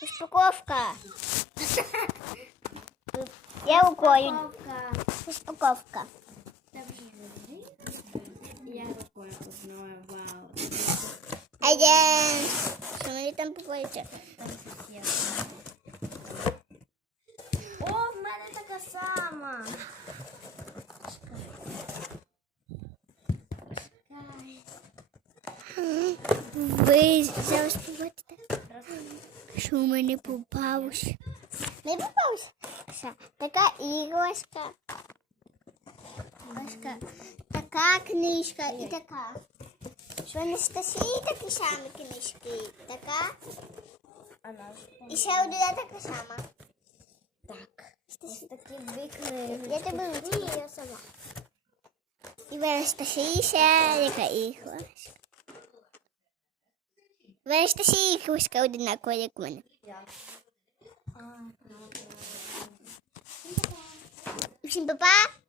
Розпаковка. Я рукою. Розпаковка. Я рукою познавала. Один. Що мені там попається? О, в мене така сама. Ви зараз побачите, що у мене попалося. Не попалося? Така іграшка. Така книжка і така. Що в Анастасії такі самі книжки. Така. І ще одна така сама. Так. Ось такі дві книги. Я тебе витягну. Ні, я сама. І в Анастасії ще яка іграшка. В Анастасії іграшка одинакова, як в мене. Всім па-па!